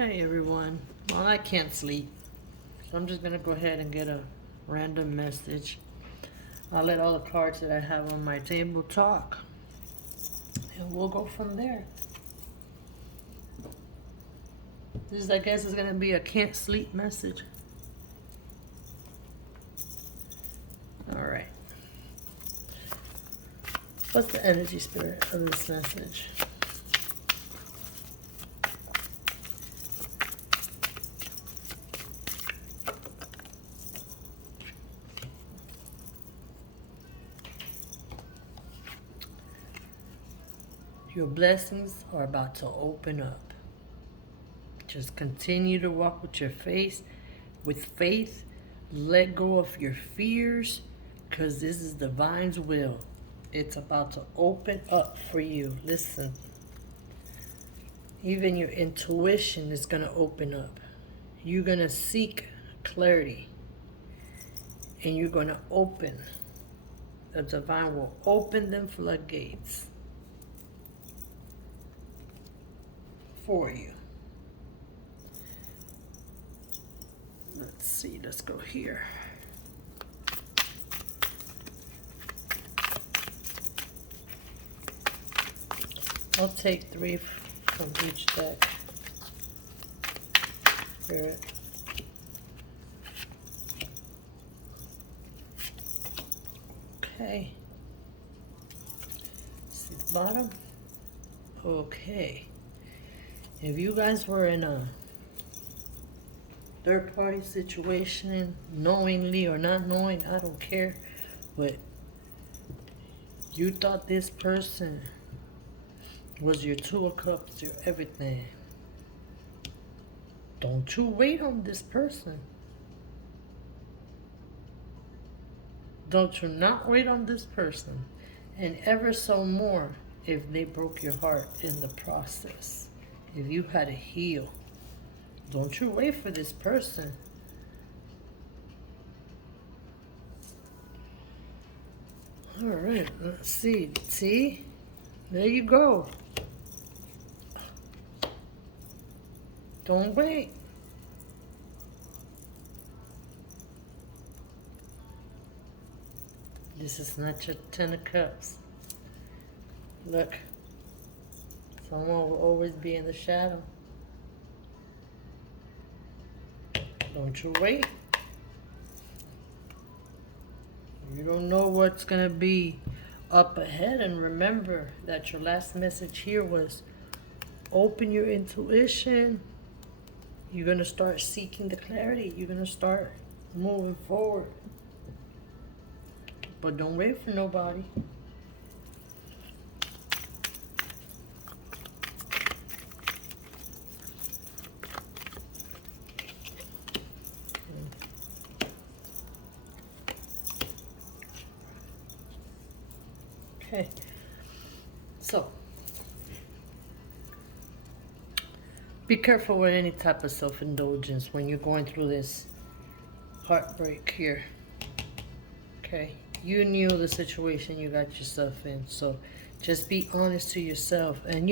Hey everyone. Well, I can't sleep, so I'm just gonna go ahead and get a random message. I'll let all the cards that I have on my table talk, and we'll go from there. This, I guess, is gonna be a can't sleep message. All right. What's the energy spirit of this message? Your blessings are about to open up. Just continue to walk with faith. Let go of your fears, because this is divine's will. It's about to open up for you. Listen, even your intuition is going to open up. You're going to seek clarity, and you're going to open. The divine will open them floodgates for you. Let's see, let's go here. I'll take 3 from each deck. Spirit. Okay. See the bottom? Okay. If you guys were in a third-party situation, knowingly or not knowing, I don't care, but you thought this person was your 2 of Cups, your everything, don't you wait on this person. Don't you not wait on this person. And ever so more if they broke your heart in the process. If you had to heal, don't you wait for this person. All right, let's see. See? There you go. Don't wait. This is not your 10 of Cups. Look, someone will always be in the shadow. Don't you wait. You don't know what's going to be up ahead. And remember that your last message here was open your intuition. You're going to start seeking the clarity. You're going to start moving forward. But don't wait for nobody. Okay, so be careful with any type of self-indulgence when you're going through this heartbreak here. Okay, you knew the situation you got yourself in, so just be honest to yourself, and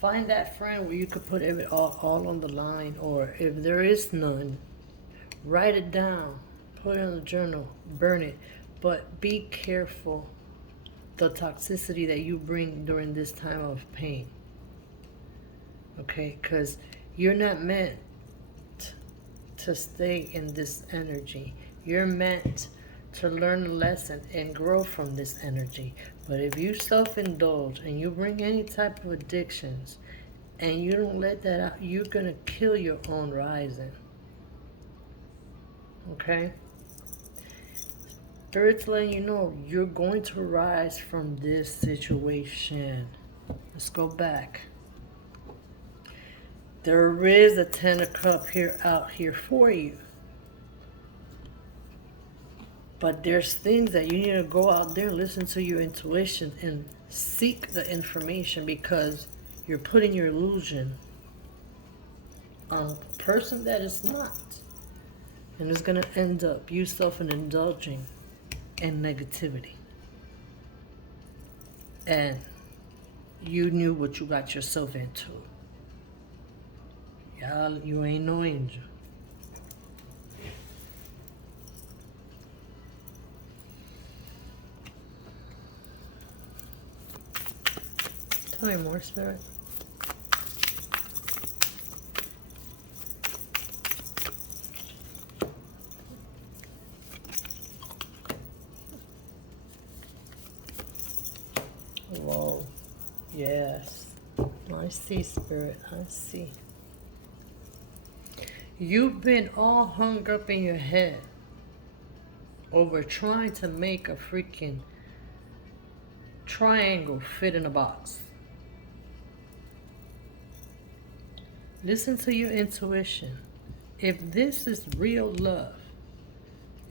find that friend where you could put it all on the line, or if there is none, write it down, put it in a journal, burn it, but be careful the toxicity that you bring during this time of pain. Okay, because you're not meant to stay in this energy. You're meant to learn a lesson and grow from this energy. But if you self-indulge and you bring any type of addictions and you don't let that out, you're going to kill your own rising. Okay? Spirit's letting you know you're going to rise from this situation. Let's go back. There is a 10 of Cups out here for you. But there's things that you need to go out there, listen to your intuition, and seek the information, because you're putting your illusion on a person that is not. And it's going to end up you self-indulging in negativity. And you knew what you got yourself into. Y'all, you ain't no angel. Tell me more, Spirit. Whoa. Yes. I see, Spirit. I see. You've been all hung up in your head over trying to make a freaking triangle fit in a box. Listen to your intuition. If this is real love,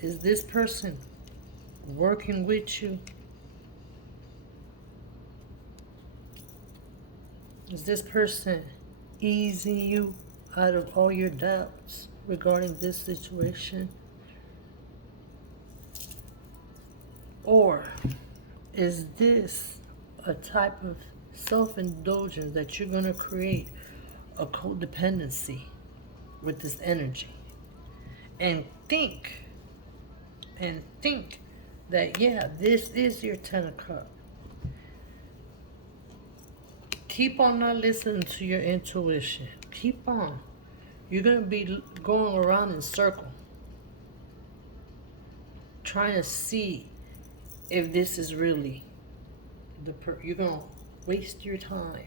is this person working with you? Is this person easing you out of all your doubts regarding this situation? Or is this a type of self-indulgence that you're going to create a codependency with this energy? And think that, yeah, this is your 10 of Cups. Keep on not listening to your intuition. Keep on. You're going to be going around in circle, trying to see if this is really you're going to waste your time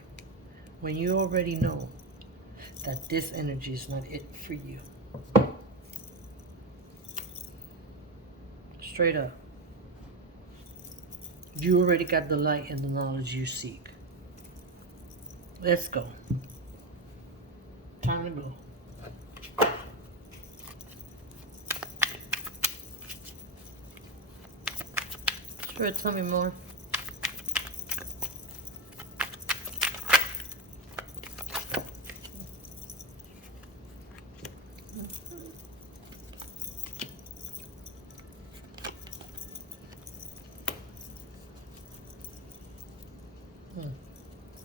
when you already know that this energy is not it for you. Straight up. You already got the light and the knowledge you seek. Let's go. Time to go. Sure, tell me more.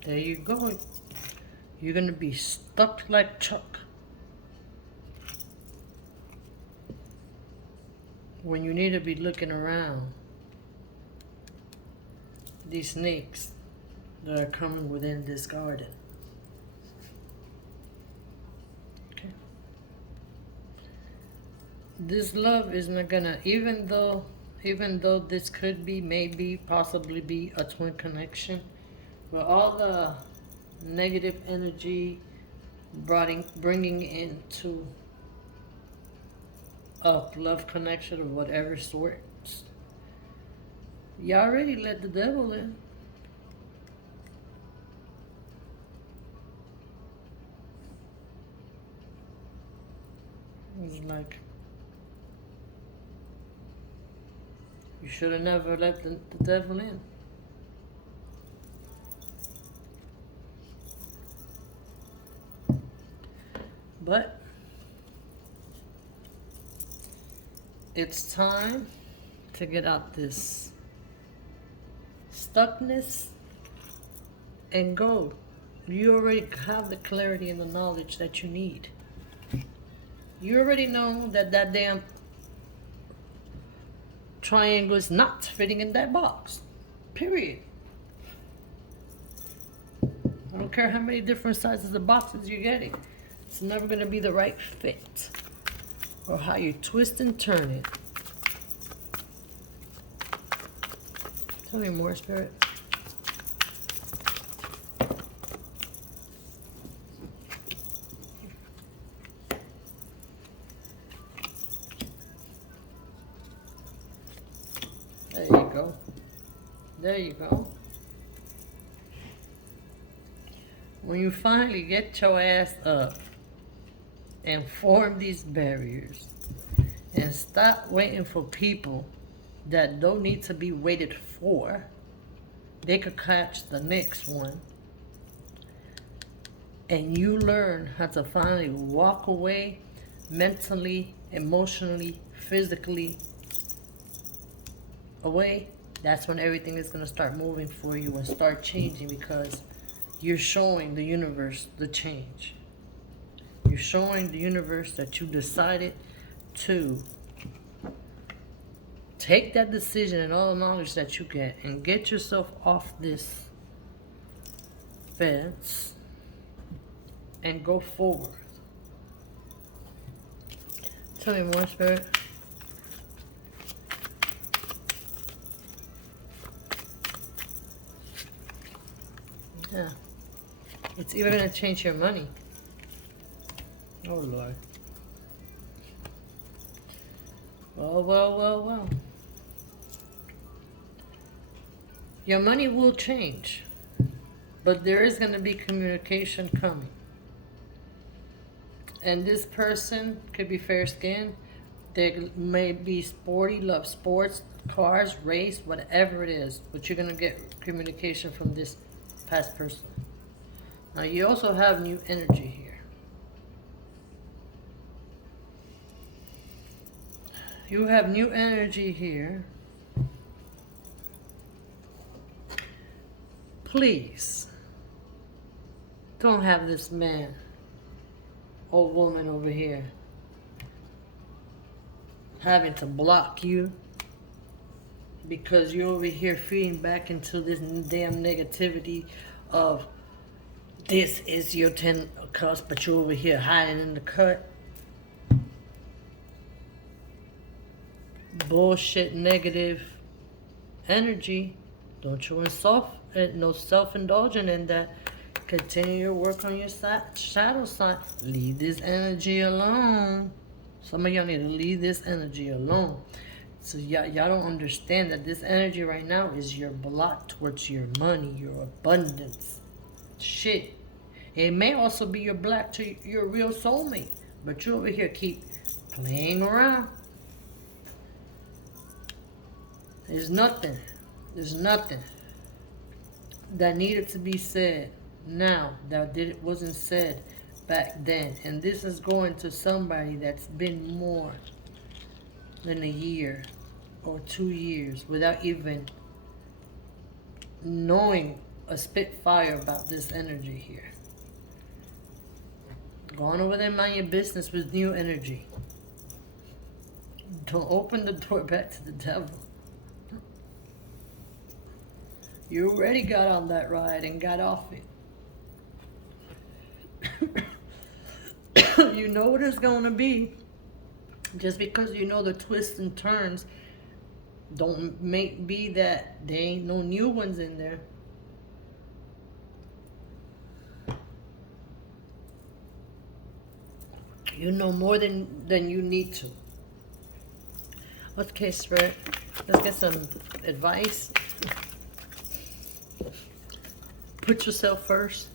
There you go. You're going to be stuck like Chuck. When you need to be looking around these snakes that are coming within this garden. Okay. This love is not gonna, even though this could be, maybe, possibly be a twin connection, but all the negative energy bringing into a love connection of whatever sort, you already let the devil in. It's like, you should have never let the devil in. But it's time to get out this stuckness and go. You already have the clarity and the knowledge that you need. You already know that that damn triangle is not fitting in that box. Period. I don't care how many different sizes of boxes you're getting. It's never going to be the right fit. Or how you twist and turn it. Tell me more, Spirit. There you go. There you go. When you finally get your ass up and form these barriers and stop waiting for people that don't need to be waited for, they could catch the next one, and you learn how to finally walk away mentally, emotionally, physically away, that's when everything is going to start moving for you and start changing, because you're showing the universe the change. You're you're showing the universe that you decided to take that decision and all the knowledge that you get and get yourself off this fence and go forward. Tell me more, Spirit. Yeah. It's even going to change your money. Oh, Lord. Well, well, well, well. Your money will change. But there is going to be communication coming. And this person could be fair-skinned. They may be sporty, love sports, cars, race, whatever it is. But you're going to get communication from this past person. Now, you also have new energy here. You have new energy here. Please, don't have this man or woman over here having to block you because you're over here feeding back into this damn negativity of this is your 10 of cups, but you're over here hiding in the cut. Bullshit, negative energy. Don't you insult, no self-indulgent in that. Continue your work on your shadow side. Leave this energy alone. Some of y'all need to leave this energy alone. So y'all don't understand that this energy right now is your block towards your money, your abundance. Shit. It may also be your block to your real soulmate. But you over here keep playing around. There's nothing that needed to be said now that wasn't said back then. And this is going to somebody that's been more than a year or 2 years without even knowing a spitfire about this energy here. Go on over there and mind your business with new energy. Don't open the door back to the devil. You already got on that ride and got off it. You know what it's going to be. Just because you know the twists and turns, don't be that there ain't no new ones in there. You know more than you need to. Okay, Spirit, let's get some advice. Put yourself first.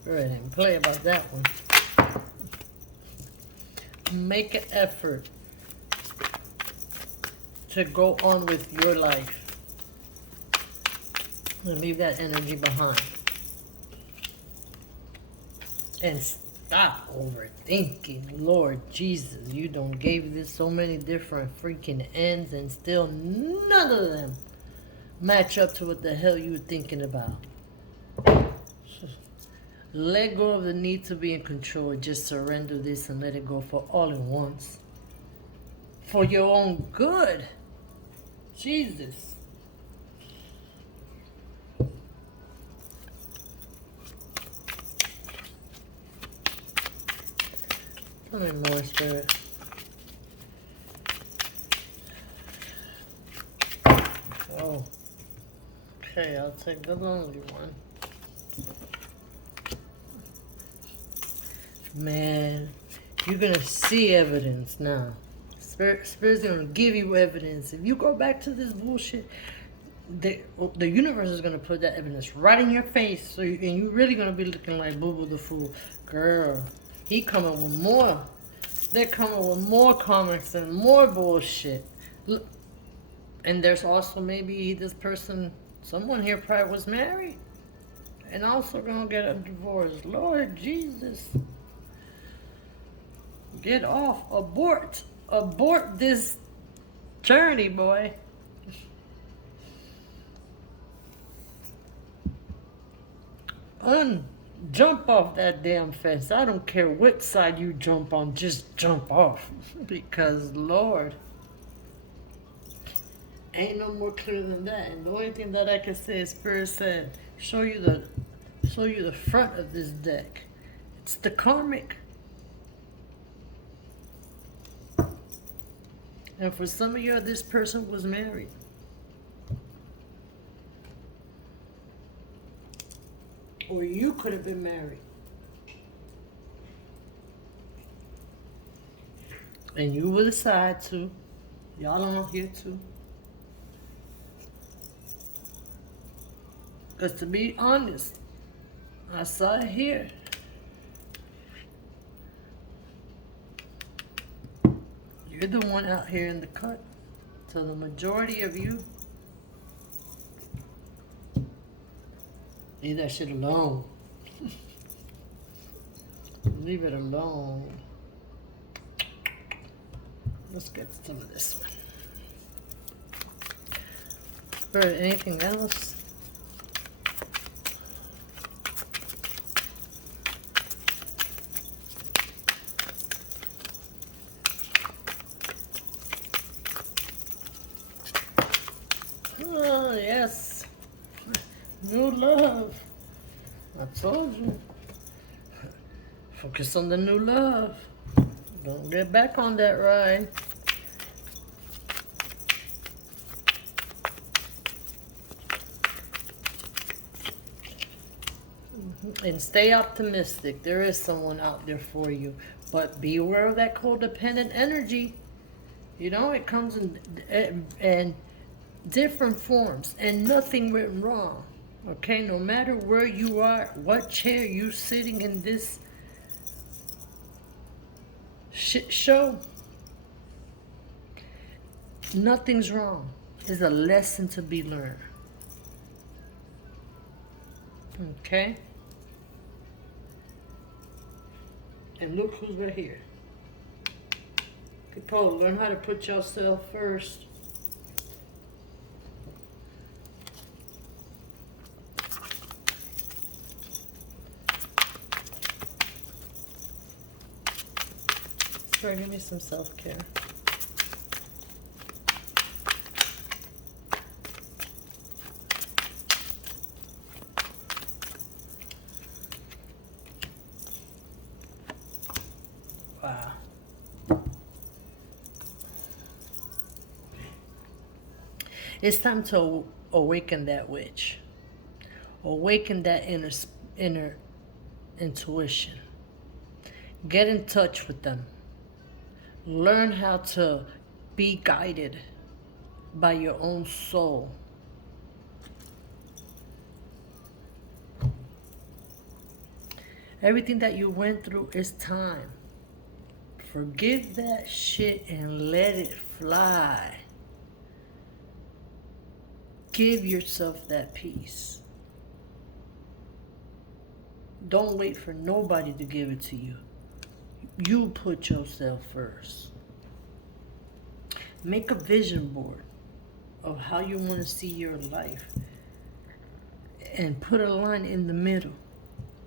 Spirit ain't play about that one. Make an effort to go on with your life. And leave that energy behind. And stop overthinking. Lord Jesus, you don't gave this so many different freaking ends and still none of them match up to what the hell you were thinking about. Let go of the need to be in control. Just surrender this and let it go for all at once. For your own good. Jesus. Tell me more, Spirit. Oh. Okay, I'll take the lonely one. Man, you're gonna see evidence now. Spirit's gonna give you evidence. If you go back to this bullshit, the universe is gonna put that evidence right in your face. So and you're really gonna be looking like Boo Boo the Fool. Girl, he coming with more. They're coming with more comics and more bullshit. Look, and there's also maybe this person, someone here probably was married and also gonna get a divorce. Lord Jesus. Get off. Abort. Abort this journey, boy. jump off that damn fence. I don't care what side you jump on, just jump off. Because, Lord, ain't no more clear than that. And the only thing that I can say is Spirit said, show you the front of this deck. It's the karmic. And for some of you, this person was married. Or you could have been married. And you will decide to. Y'all on here too. Because to be honest, I saw it here. You're the one out here in the cut. So the majority of you, leave that shit alone. Leave it alone. Let's get some of this one. Spirit, anything else? Oh, yes. New love. I told you. Focus on the new love. Don't get back on that ride. And stay optimistic. There is someone out there for you. But be aware of that codependent energy. You know, it comes in different forms and nothing went wrong. Okay, no matter where you are, what chair you sitting in this shit show, nothing's wrong. It's a lesson to be learned. Okay? And look who's right here. People, learn how to put yourself first. Sure, give me some self-care. Wow. It's time to awaken that witch. Awaken that inner intuition. Get in touch with them. Learn how to be guided by your own soul. Everything that you went through is time. Forgive that shit and let it fly. Give yourself that peace. Don't wait for nobody to give it to you. You put yourself first. Make a vision board of how you want to see your life. And put a line in the middle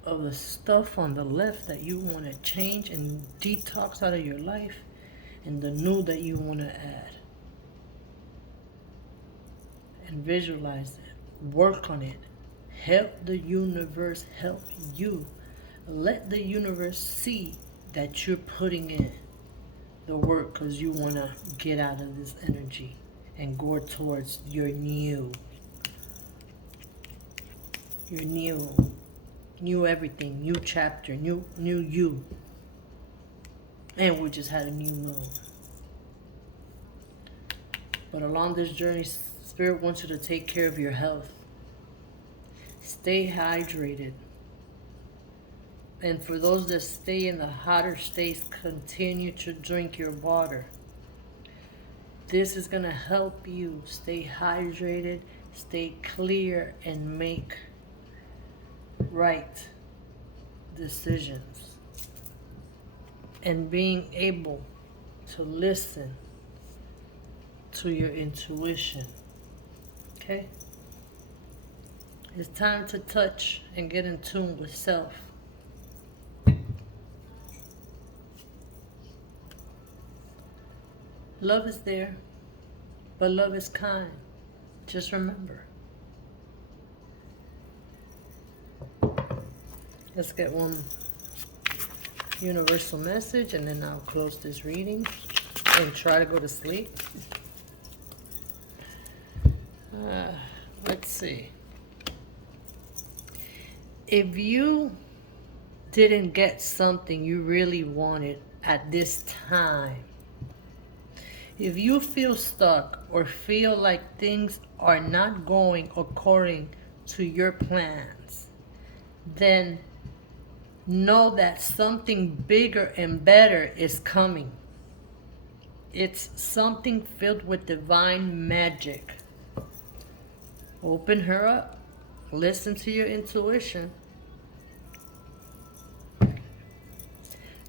of the stuff on the left that you want to change and detox out of your life, and the new that you want to add. And visualize it. Work on it. Help the universe help you. Let the universe see that you're putting in the work because you want to get out of this energy and go towards your new everything, new chapter, new you. And we just had a new moon. But along this journey, Spirit wants you to take care of your health. Stay hydrated. And for those that stay in the hotter states, continue to drink your water. This is going to help you stay hydrated, stay clear, and make right decisions. And being able to listen to your intuition. Okay? It's time to touch and get in tune with self. Love is there, but love is kind. Just remember. Let's get one universal message and then I'll close this reading and try to go to sleep. Let's see. If you didn't get something you really wanted at this time, if you feel stuck or feel like things are not going according to your plans, then know that something bigger and better is coming. It's something filled with divine magic. Open her up. Listen to your intuition.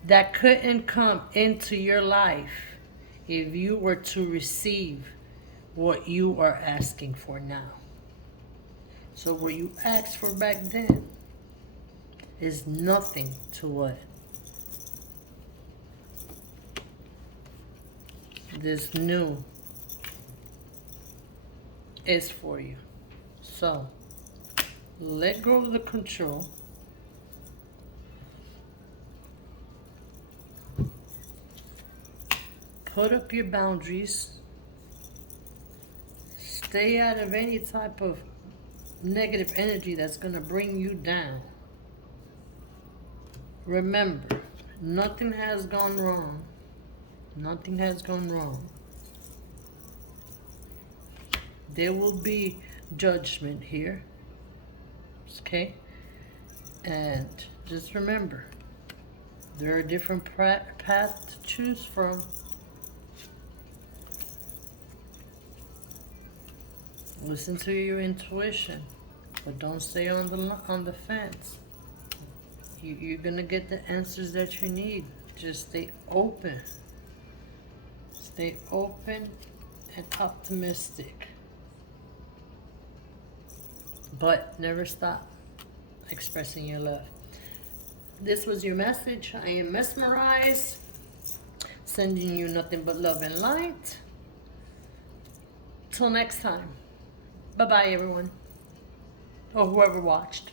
That couldn't come into your life if you were to receive what you are asking for now. So what you asked for back then is nothing to what this new is for you. So let go of the control. Put up your boundaries. Stay out of any type of negative energy that's going to bring you down. Remember, nothing has gone wrong. Nothing has gone wrong. There will be judgment here. Okay? And just remember, there are different paths to choose from. Listen to your intuition, but don't stay on the fence. You're gonna get the answers that you need. Just stay open. Stay open and optimistic. But never stop expressing your love. This was your message. I am mesmerized. Sending you nothing but love and light. Till next time. Bye-bye, everyone. Or whoever watched.